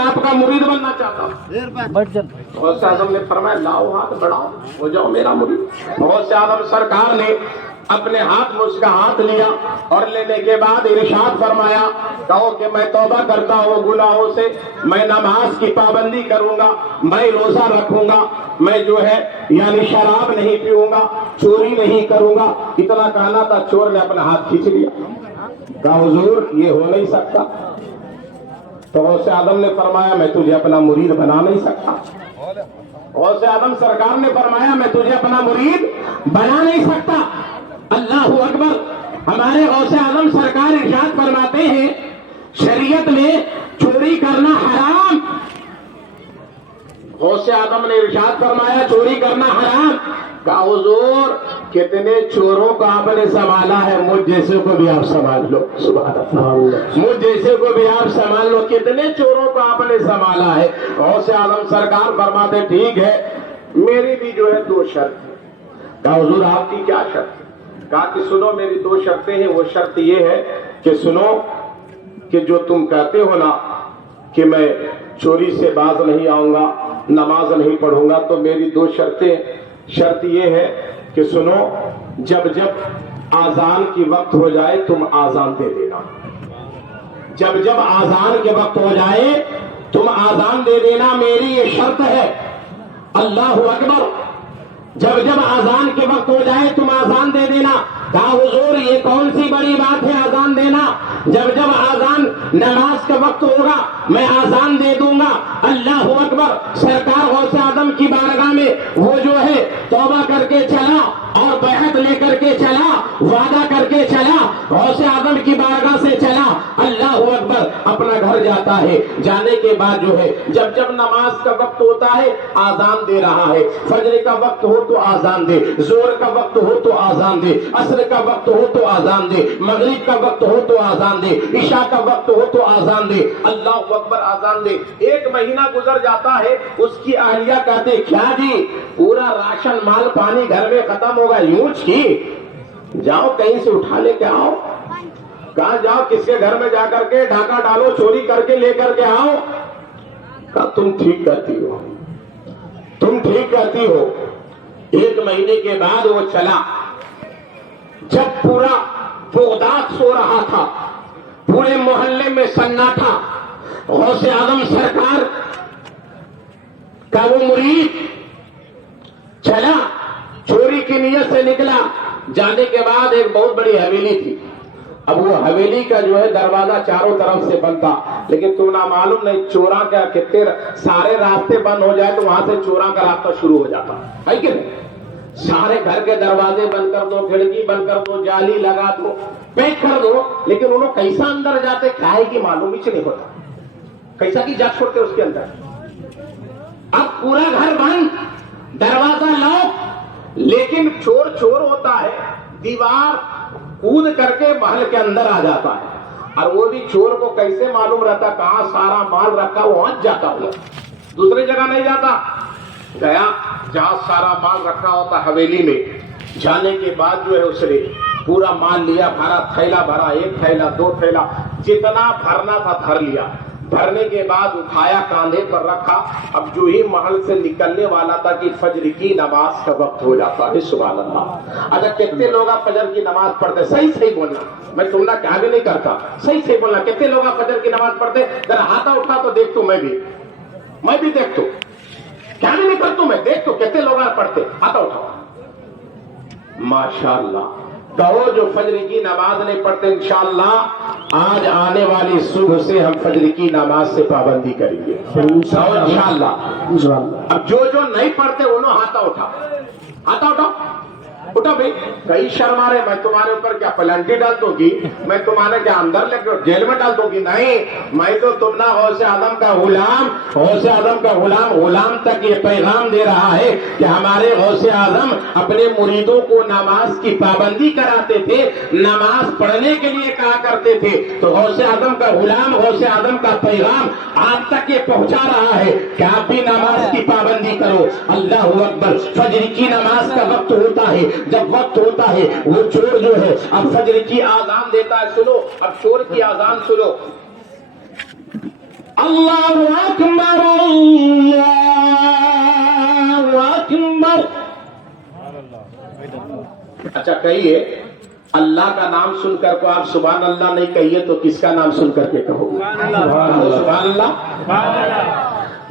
آپ کا مرید بننا چاہتا ہوں۔ غوث اعظم نے فرمایا لاؤ ہاتھ بڑھاؤ، ہو جاؤ میرا مرید۔ غوث اعظم سرکار نے اپنے ہاتھ میں اس کا ہاتھ لیا اور لینے کے بعد ارشاد فرمایا کہو کہ میں توبہ کرتا ہوں گناہوں سے، میں نماز کی پابندی کروں گا، میں روزہ رکھوں گا، میں جو ہے یعنی شراب نہیں پیوں گا، چوری نہیں کروں گا۔ اتنا کہنا تھا، چور نے اپنا ہاتھ کھینچ لیا، کہا حضور یہ ہو نہیں سکتا۔ تو غوث اعظم نے فرمایا میں تجھے اپنا مرید بنا نہیں سکتا۔ غوث اعظم سرکار نے فرمایا میں تجھے اپنا مرید بنا نہیں سکتا۔ اللہ اکبر۔ ہمارے غوث اعظم سرکار ارشاد فرماتے ہیں شریعت میں چوری کرنا حرام۔ غوث اعظم نے ارشاد فرمایا چوری کرنا حرام۔ کہا حضور کتنے چوروں کو آپ نے سنبھالا ہے، مجھ جیسے کو بھی آپ سنبھال لو۔ سبحان اللہ، مجھ جیسے کو بھی آپ سنبھال لو، کتنے چوروں کو آپ نے سنبھالا ہے۔ غوث اعظم سرکار فرماتے ٹھیک ہے میری بھی جو ہے 2 شرط ہے۔ کہا حضور آپ کی کیا شرط ہے؟ کہا کہ سنو میری 2 شرطیں ہیں۔ وہ شرط یہ ہے کہ سنو کہ جو تم کہتے ہو نا کہ میں چوری سے باز نہیں آؤں گا، نماز نہیں پڑھوں گا، تو میری 2 شرطیں۔ شرط یہ ہے کہ سنو جب جب آذان کی وقت ہو جائے تم آذان دے دینا، جب جب آذان کے وقت ہو جائے تم آذان دے دینا، میری یہ شرط ہے۔ اللہ اکبر۔ جب جب آذان کے وقت ہو جائے تم آذان دے دینا۔ کہا حضور یہ کون سی بڑی بات ہے آذان دینا؟ جب جب آذان نماز کا وقت ہوگا میں آذان دے دوں گا۔ اللہ اکبر۔ سرکار غوث اعظم کی بارگاہ میں وہ جو ہے توبہ کر کے چلا اور بیعت لے کر کے چلا، وعدہ کر کے چلا، غوث اعظم کی بارگاہ سے چلا۔ اللہ اکبر۔ اپنا گھر جاتا ہے، جانے کے بعد جو ہے جب جب نماز کا وقت ہوتا ہے آذان دے رہا ہے، فجر کا وقت ہو تو آذان دے، زور کا وقت ہو تو آذان دے، عصر کا وقت ہو تو آذان دے، مغرب کا وقت ہو تو آذان دے، عشاء کا وقت ہو تو آذان دے۔ اللہ اکبر۔ آذان دے۔ 1 مہینہ گزر جاتا ہے، اس کی اہلیہ کہتے کیا جی پورا راشن مال پانی گھر میں ختم ہوگا، یوں کی جاؤ کہیں سے اٹھا لے کے آؤ۔ کہاں جاؤ کس کے گھر میں جا کر کے ڈھاکہ ڈالو، چوری کر کے لے کر کے آؤ۔ کہا تم ٹھیک کرتی ہو، تم ٹھیک کرتی ہو۔ 1 مہینے کے بعد وہ چلا، جب پورا بغداد سو رہا تھا، پورے محلے میں سناٹا، غوث اعظم سرکار کا وہ مرید چلا، چوری کی نیت سے نکلا۔ جانے کے بعد ایک بہت بڑی حویلی تھی۔ اب وہ حویلی کا جو ہے دروازہ چاروں طرف سے بند تھا، لیکن تو نہ معلوم نہیں چوراں کا کتنے سارے راستے بند ہو جائے تو وہاں سے چوراں کا راستہ شروع ہو جاتا ہے کہ نہیں؟ سارے گھر کے دروازے بند کر دو، کھڑکی بند کر دو، جالی لگا دو، پیک کر دو، لیکن انہوں کیسا اندر جاتے کیا ہے کہ معلوم ہی نہیں ہوتا، کیسا کی جا چھوڑتے اس کے اندر۔ اب پورا گھر بند، دروازہ لاک، لیکن چور چور ہوتا ہے، دیوار کود کر کے محل کے اندر آ جاتا ہے، اور وہ بھی چور کو کیسے معلوم رہتا کہاں سارا مال رکھا وہاں جاتا ہوا، دوسری جگہ نہیں جاتا۔ گیا جہاں سارا مال رکھا ہوتا حویلی میں، جانے کے بعد جو ہے اس نے پورا مال لیا، بھرا، تھیلا بھرا، 1 تھیلا 2 تھیلا، جتنا بھرنا تھا بھر لیا۔ بھرنے کے بعد اٹھایا، کاندھے پر رکھا۔ اب جو ہی محل سے نکلنے والا تھا کہ فجر کی نماز کا وقت ہو جاتا ہے، سبحان اللہ۔ اگر کتنے لوگ فجر کی نماز پڑھتے، صحیح صحیح بولنا، میں تم نہ کیا بھی نہیں کرتا، صحیح صحیح بولنا، کتنے لوگ فجر کی نماز پڑھتے؟ ذرا ہاتھ اٹھا تو دیکھ تو، میں بھی دیکھ تو، کیا بھی نہیں کرتا میں دیکھ تو، کتنے لوگ پڑھتے؟ ہاتھ اٹھاؤ۔ ماشاءاللہ۔ کہو جو فجر کی نماز نہیں پڑھتے انشاءاللہ آج آنے والی صبح سے ہم فجر کی نماز سے پابندی کریں گے انشاءاللہ۔ اب جو نہیں پڑھتے انہوں ہاتھ اٹھاؤ، اٹھا بھائی، کئی شرما رہے، میں تمہارے اوپر کیا پلنٹی ڈال دوں گی؟ میں تمہارے کیا اندر لے کر جیل میں ڈال دوں گی؟ نہیں، میں تو تم نہ غوث اعظم کا غلام، غوث اعظم کا غلام تک یہ پیغام دے رہا ہے کہ ہمارے غوث اعظم اپنے مریدوں کو نماز کی پابندی کراتے تھے، نماز پڑھنے کے لیے کہا کرتے تھے۔ تو غوث اعظم کا غلام، غوث اعظم کا پیغام آپ تک یہ پہنچا رہا ہے کہ آپ بھی نماز کی پابندی کرو۔ اللہ اکبر۔ فجر کی نماز کا وقت ہوتا ہے، جب وقت ہوتا ہے وہ چور جو ہے اب فجر کی آذان دیتا ہے، سنو اب چور کی آذان سنو۔ اللہ اکبر اللہ اکبر. اچھا کہیے اللہ کا نام سن کر کو آپ سبحان اللہ نہیں کہیے تو کس کا نام سن کر کے کہو گے؟ سبحان اللہ.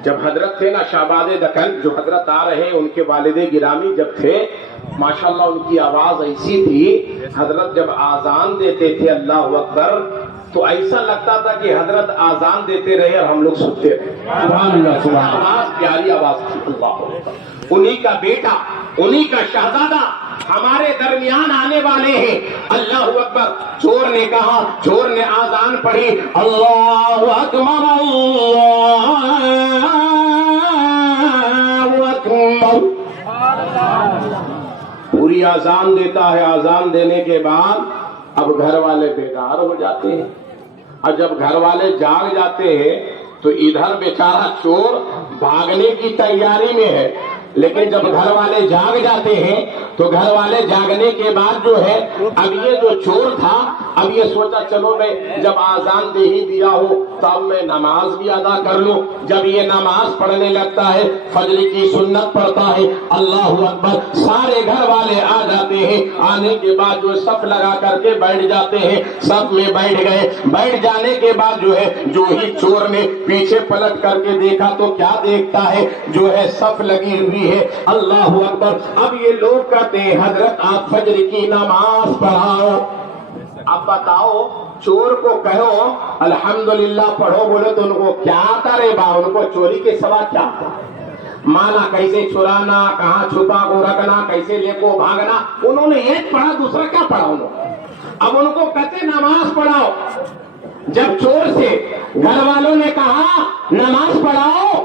جب حضرت تھے نا شہباز دکن جو حضرت آ رہے ہیں ان کے والد گرامی جب تھے ماشاءاللہ ان کی آواز ایسی تھی حضرت جب آذان دیتے تھے اللہ اکبر تو ایسا لگتا تھا کہ حضرت آذان دیتے رہے اور ہم لوگ سنتے رہے. سبحان اللہ. آواز پیاری آواز تھی. اللہ اکبر. انہی کا بیٹا انہی کا شہزادہ ہمارے درمیان آنے والے ہیں. اللہ اکبر. چور نے کہا چور نے آذان پڑھی اللہ اکبر اللہ اکبر. پوری آذان دیتا ہے. آذان دینے کے بعد اب گھر والے بیدار ہو جاتے ہیں اور جب گھر والے جاگ جاتے ہیں تو ادھر بیچارہ چور بھاگنے کی تیاری میں ہے لیکن جب گھر والے جاگ جاتے ہیں تو گھر والے جاگنے کے بعد جو ہے اب یہ جو چور تھا اب یہ سوچا چلو میں جب آذان دے ہی دیا ہو تو اب میں نماز بھی ادا کر لوں. جب یہ نماز پڑھنے لگتا ہے فجر کی سنت پڑھتا ہے اللہ اکبر. سارے گھر والے آ جاتے ہیں. آنے کے بعد جو صف لگا کر کے بیٹھ جاتے ہیں. صف میں بیٹھ گئے. بیٹھ جانے کے بعد جو ہے جو ہی چور نے پیچھے پلٹ کر کے دیکھا تو کیا دیکھتا ہے جو ہے صف لگی ہوئی ہے. اللہ اکبر. اب یہ لوگ کہتے ہیں حضرت آپ فجر کی نماز پڑھاؤ. اب بتاؤ چور کو کہو الحمدللہ پڑھو بولے تو ان کو کیا آتا رے با ان کو چوری کے سوا کیا آتا مالا کیسے چرانا کہاں چھپا کو رکھنا کیسے لے کو بھاگنا انہوں نے ایک پڑھا دوسرا کیا پڑھا انہوں. اب ان کو کہتے نماز پڑھاؤ. جب چور سے گھر والوں نے کہا نماز پڑھاؤ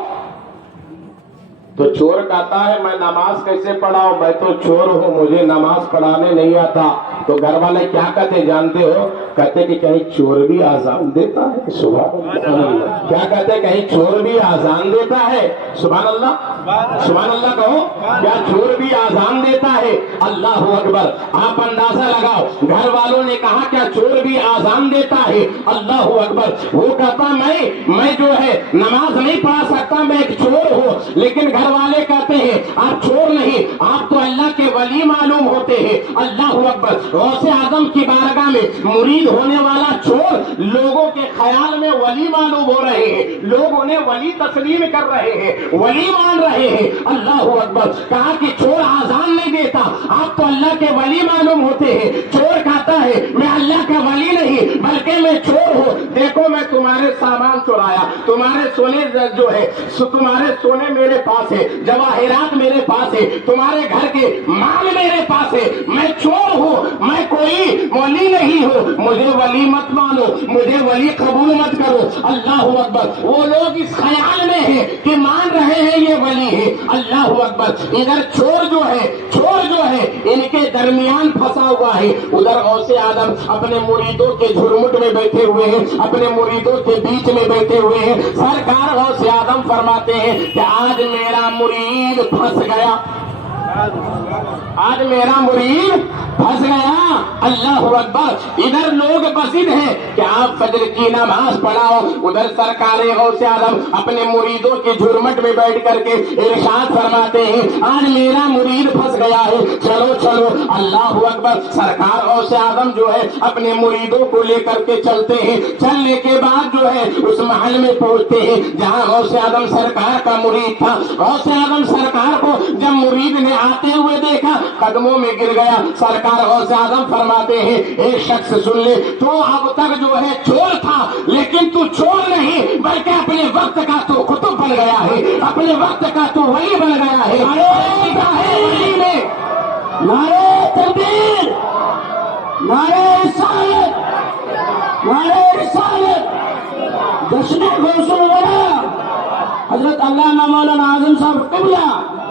تو چور کہتا ہے میں نماز کیسے پڑھاؤں میں تو چور ہوں مجھے نماز پڑھانے نہیں آتا. تو گھر والے کیا کہتے جانتے ہو کہتے کہ کہیں چور بھی آذان دیتا ہے. سبحان اللہ. کیا کہتے کہیں چور بھی آذان دیتا ہے. سبحان اللہ. سبحان اللہ کہو. کیا چور بھی آذان دیتا ہے. اللہ اکبر. آپ اندازہ لگاؤ گھر والوں نے کہا کیا چور بھی آذان دیتا ہے. اللہ اکبر. وہ کہتا میں جو ہے نماز نہیں پڑھا سکتا میں ایک چور ہوں لیکن گھر والے کہتے ہیں آپ چور نہیں آپ تو اللہ کے ولی معلوم ہوتے ہیں. اللہ اکبر. غوث اعظم کی بارگاہ میں مرید ہونے والا چور لوگوں کے خیال میں ولی معلوم ہو رہے ہیں. لوگ انہیں ولی تسلیم کر رہے ہیں ولی مان رہے ہیں. اللہ اکبر. کہا کہ چور آذان نہیں دیتا آپ تو اللہ کے ولی معلوم ہوتے ہیں. چور کہتا ہے میں اللہ کا ولی نہیں بلکہ میں چور ہوں. دیکھو میں تمہارے سامان چرایا تمہارے سونے جو ہے تمہارے سونے میرے پاس ہے جواہرات میرے پاس ہے تمہارے گھر کے مال میرے پاس ہے. میں چور ہوں میں کوئی ولی نہیں ہوں. مجھے ولی مت مانو مجھے ولی قبول مت کرو. اللہ اکبر. وہ لوگ اس خیال میں ہیں کہ مان رہے ہیں یہ ولی ہے. اللہ اکبر. ادھر چور جو ہے ان کے درمیان پھنسا ہوا ہے. ادھر غوث اعظم اپنے مریدوں کے جھرمٹ میں بیٹھے ہوئے ہیں اپنے مریدوں کے بیچ میں بیٹھے ہوئے ہیں. سرکار غوث اعظم فرماتے ہیں کہ آج میرا مرید پھنس گیا آج میرا مرید پھنس گیا. اللہ اکبر. ادھر لوگ بسید ہیں کہ آپ فجر کی نماز پڑھاؤ. ادھر سرکار غوث اعظم اپنے مریدوں کے جھرمٹ میں بیٹھ کر کے ارشاد فرماتے ہیں آج میرا مرید پھنس گیا ہے چلو چلو. اللہ اکبر. سرکار غوث اعظم جو ہے اپنے مریدوں کو لے کر کے چلتے ہیں. چلنے کے بعد جو ہے اس محل میں پہنچتے ہیں جہاں غوث اعظم سرکار کا مرید تھا. غوث اعظم سرکار کو جب مرید نے آتے ہوئے دیکھا قدموں میں گر گیا. سرکار غوث اعظم فرماتے ہیں ایک شخص سن لے تو اب تک جو ہے چور تھا لیکن تو چور نہیں بلکہ اپنے وقت کا تو قطب بن گیا ہے اپنے وقت کا تو ولی بن گیا ہے. ولی میں نعرہ تکبیر نعرہ رسالت جشن غوث الورا حضرت علامہ مولانا اعظم صاحب قبلہ